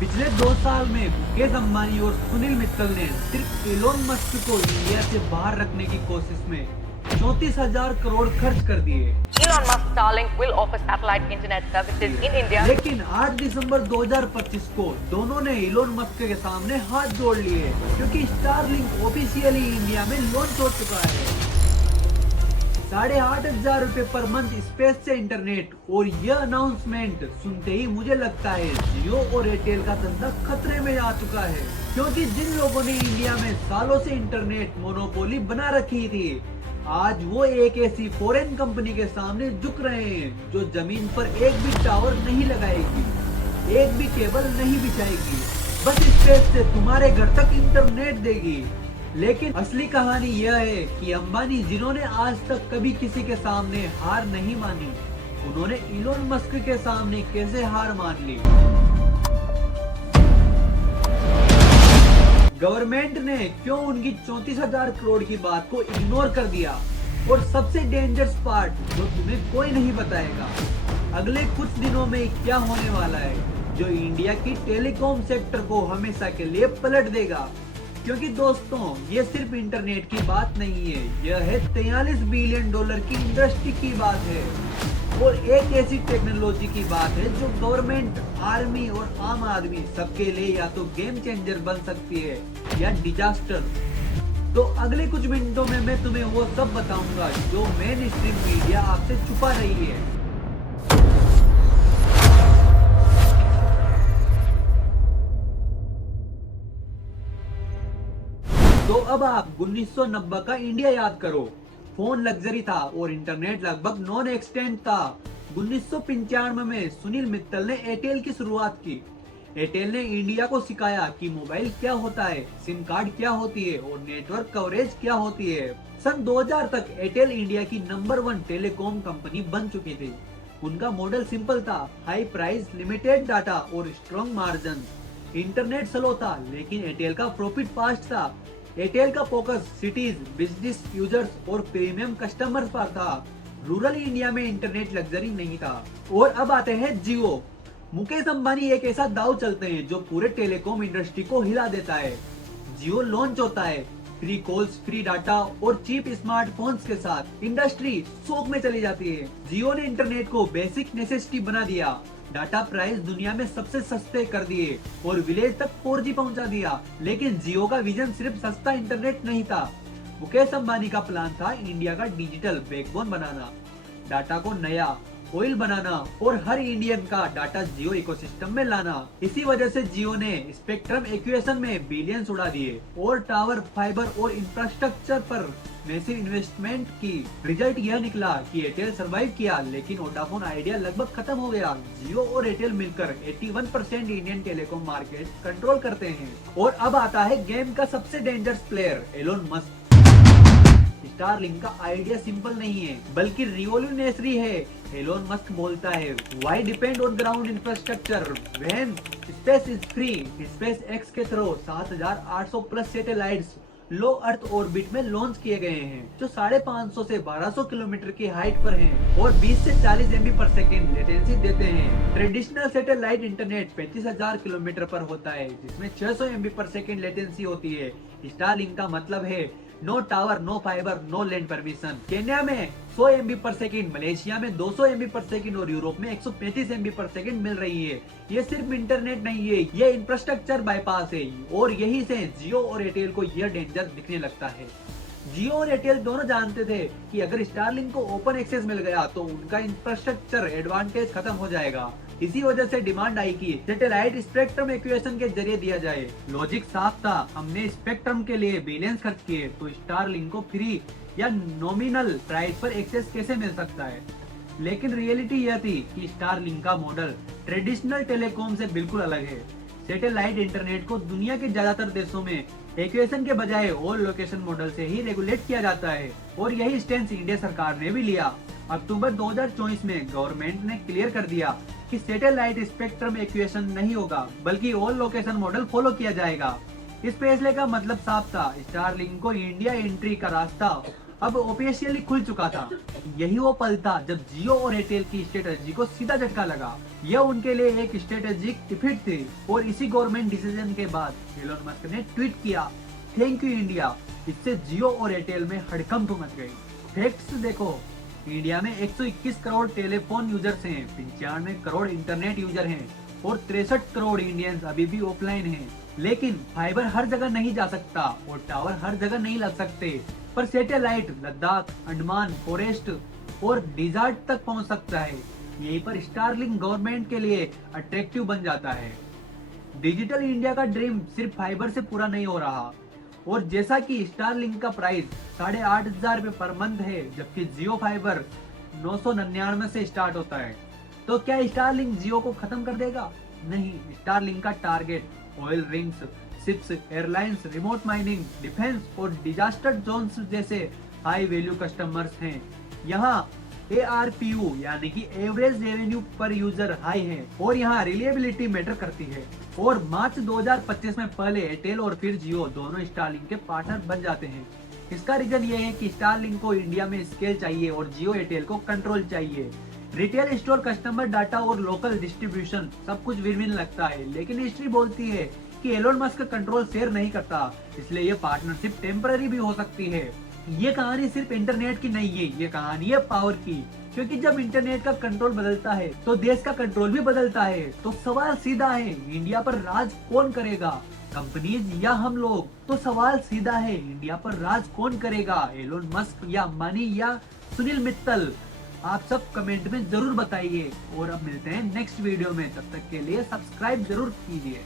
पिछले 2 साल में मुकेश अंबानी और सुनील मित्तल ने सिर्फ एलोन मस्क को इंडिया से बाहर रखने की कोशिश में 34,000 करोड़ खर्च कर दिए। Elon Musk Starlink will offer satellite internet services in India. लेकिन 8 दिसंबर 2025 को दोनों ने एलोन मस्क के सामने हाथ जोड़ लिए क्योंकि स्टारलिंक ऑफिशियली इंडिया में लॉन्च हो चुका है। 8,500 रुपए पर मंथ स्पेस से इंटरनेट और यह अनाउंसमेंट सुनते ही मुझे लगता है जियो और एयरटेल का धंधा खतरे में आ चुका है, क्योंकि जिन लोगों ने इंडिया में सालों से इंटरनेट मोनोपोली बना रखी थी, आज वो एक ऐसी फॉरेन कंपनी के सामने झुक रहे हैं जो जमीन पर एक भी टावर नहीं लगाएगी, एक भी केबल नहीं बिछाएगी, बस स्पेस से तुम्हारे घर तक इंटरनेट देगी। लेकिन असली कहानी यह है कि अंबानी, जिन्होंने आज तक कभी किसी के सामने हार नहीं मानी, उन्होंने इलोन मस्क के सामने कैसे हार मान ली। गवर्नमेंट ने क्यों उनकी 34,000 करोड़ की बात को इग्नोर कर दिया, और सबसे डेंजरस पार्ट जो तुम्हें कोई नहीं बताएगा, अगले कुछ दिनों में क्या होने वाला है जो इंडिया की टेलीकॉम सेक्टर को हमेशा के लिए पलट देगा। क्योंकि दोस्तों, ये सिर्फ इंटरनेट की बात नहीं है, यह है 43 बिलियन डॉलर की इंडस्ट्री की बात है, और एक ऐसी टेक्नोलॉजी की बात है जो गवर्नमेंट, आर्मी और आम आदमी सबके लिए या तो गेम चेंजर बन सकती है या डिजास्टर। तो अगले कुछ मिनटों में मैं तुम्हें वो सब बताऊंगा जो मेन स्ट्रीम मीडिया आपसे छुपा रही है। तो अब आप 1990 का इंडिया याद करो। फोन लग्जरी था और इंटरनेट लगभग नॉन एक्सटेंट था। 1995 में सुनील मित्तल ने एयरटेल की शुरुआत की। एयरटेल ने इंडिया को सिखाया कि मोबाइल क्या होता है, सिम कार्ड क्या होती है और नेटवर्क कवरेज क्या होती है। सन 2000 तक एयरटेल इंडिया की नंबर 1 टेलीकॉम कंपनी बन चुकी थी। उनका मॉडल सिंपल था, हाई प्राइस, लिमिटेड डाटा और स्ट्रॉन्ग मार्जिन। इंटरनेट स्लो था लेकिन एयरटेल का प्रॉफिट फास्ट था। एयरटेल का फोकस सिटीज, बिजनेस यूजर्स और प्रीमियम कस्टमर्स पर था। रूरल इंडिया में इंटरनेट लग्जरी नहीं था। और अब आते हैं जियो। मुकेश अंबानी एक ऐसा दाव चलते हैं जो पूरे टेलीकॉम इंडस्ट्री को हिला देता है। जियो लॉन्च होता है, फ्री कॉल्स, फ्री डाटा और चीप स्मार्टफोन्स के साथ इंडस्ट्री शौक में चली जाती है। जियो ने इंटरनेट को बेसिक नेसेसिटी बना दिया, डाटा प्राइस दुनिया में सबसे सस्ते कर दिए और विलेज तक 4G पहुंचा दिया। लेकिन जियो का विजन सिर्फ सस्ता इंटरनेट नहीं था। मुकेश अंबानी का प्लान था इंडिया का डिजिटल बैकबोन बनाना, डाटा को नया ऑयल बनाना और हर इंडियन का डाटा जियो इकोसिस्टम में लाना। इसी वजह से जियो ने स्पेक्ट्रम एक्विजिशन में बिलियंस उड़ा दिए और टावर, फाइबर और इंफ्रास्ट्रक्चर पर मैसिव इन्वेस्टमेंट की। रिजल्ट यह निकला कि एयरटेल सरवाइव किया लेकिन वोडाफोन आइडिया लगभग खत्म हो गया। जियो और एयरटेल मिलकर 81% इंडियन टेलीकॉम मार्केट कंट्रोल करते हैं। और अब आता है गेम का सबसे dangerous player, Elon Musk. Starlink का आइडिया सिंपल नहीं है बल्कि रिवॉल्यूशनरी है। एलोन मस्क बोलता है, why depend on ground infrastructure when space is free. SpaceX के through 7,800 plus satellites low earth orbit में लॉन्च किए गए हैं, जो 550 से 1200 किलोमीटर की हाइट पर हैं और 20 से 40 MB पर सेकेंड लेटेंसी देते हैं। ट्रेडिशनल सैटेलाइट इंटरनेट 35,000 किलोमीटर पर होता है, जिसमें 600 MB पर सेकेंड लेटेंसी होती है। स्टारलिंक का मतलब है no tower, no fibre, no land permission. Kenya में 100 MB पर सेकेंड, मलेशिया में 200 MB पर सेकेंड और यूरोप में 135 MB पर सेकेंड मिल रही है। ये सिर्फ इंटरनेट नहीं है, ये इंफ्रास्ट्रक्चर बाईपास है। और यही से जियो और एयरटेल को यह डेंजर दिखने लगता है। जियो और एयरटेल दोनों जानते थे कि अगर स्टारलिंक को ओपन एक्सेस मिल गया तो उनका इंफ्रास्ट्रक्चर एडवांटेज खत्म हो जाएगा। इसी वजह से डिमांड आई कि सैटेलाइट स्पेक्ट्रम एक्विजिशन के जरिए दिया जाए। लॉजिक साफ था, हमने स्पेक्ट्रम के लिए बिलियंस खर्च किए तो स्टारलिंक को फ्री या नॉमिनल प्राइस पर एक्सेस कैसे मिल सकता है। लेकिन रियलिटी यह थी कि स्टारलिंक का मॉडल ट्रेडिशनल टेलीकॉम से बिल्कुल अलग है। सैटेलाइट इंटरनेट को दुनिया के ज्यादातर देशों में एक्विजिशन के बजाय ऑल लोकेशन मॉडल से ही रेगुलेट किया जाता है, और यही स्टैंड इंडिया सरकार ने भी लिया। अक्टूबर 2024 में गवर्नमेंट ने क्लियर कर दिया कि सैटेलाइट स्पेक्ट्रम एक्विजिशन नहीं होगा बल्कि ऑल लोकेशन मॉडल फॉलो किया जाएगा। इस फैसले का मतलब साफ था, स्टारलिंक को इंडिया एंट्री का रास्ता अब ऑफिशियली खुल चुका था। यही वो पल था जब जियो और एयरटेल की स्ट्रेटजी को सीधा झटका लगा। यह उनके लिए एक स्ट्रेटेजिक डिफीट थी और इसी गवर्नमेंट डिसीजन के बाद एलोन मस्क ने ट्वीट किया, थैंक यू इंडिया। इससे जियो और एयरटेल में हड़कंप मच गई। फैक्ट्स देखो, इंडिया में 121 करोड़ टेलीफोन यूजर्स हैं, 95 करोड़ इंटरनेट यूजर हैं और 63 करोड़ इंडियंस अभी भी ऑफलाइन हैं। लेकिन फाइबर हर जगह नहीं जा सकता और टावर हर जगह नहीं लग सकते, पर सैटेलाइट लद्दाख, अंडमान, फॉरेस्ट और डिजर्ट तक पहुंच सकता है। यहीं पर स्टारलिंक गवर्नमेंट के लिए अट्रैक्टिव बन जाता है। डिजिटल इंडिया का ड्रीम सिर्फ फाइबर से पूरा नहीं हो रहा। और जैसा कि स्टारलिंक का प्राइस 8,500 रुपए पर मंथ है, जबकि जियो फाइबर 999 से स्टार्ट होता है, तो क्या स्टारलिंक जियो को खत्म कर देगा? नहीं, स्टारलिंक का target oil rings, ships, airlines, remote mining, defence और डिजास्टर जोन्स जैसे हाई वैल्यू कस्टमर्स हैं। यहाँ ARPU यानी कि एवरेज रेवेन्यू पर यूजर हाई है और यहाँ रिलायबिलिटी मैटर करती है। और मार्च 2025 में पहले एयरटेल और फिर जियो दोनों स्टारलिंक के पार्टनर बन जाते हैं। इसका रीजन ये है कि स्टारलिंक को इंडिया में स्केल चाहिए और जियो एयरटेल को कंट्रोल चाहिए। रिटेल स्टोर, कस्टमर डाटा और लोकल डिस्ट्रीब्यूशन सब कुछ विन विन लगता है, लेकिन हिस्ट्री बोलती है कि एलोन मस्क कंट्रोल शेयर नहीं करता, इसलिए ये पार्टनरशिप टेम्पररी भी हो सकती है। ये कहानी सिर्फ इंटरनेट की नहीं है, ये कहानी है पावर की, क्योंकि जब इंटरनेट का कंट्रोल बदलता है तो देश का कंट्रोल भी बदलता है। तो सवाल सीधा है, इंडिया पर राज कौन करेगा, कंपनीज या हम लोग? तो सवाल सीधा है, इंडिया पर राज कौन करेगा, एलोन मस्क या अंबानी या सुनील मित्तल? आप सब कमेंट में जरूर बताइए और अब मिलते हैं नेक्स्ट वीडियो में। तब तक के लिए सब्सक्राइब जरूर कीजिए।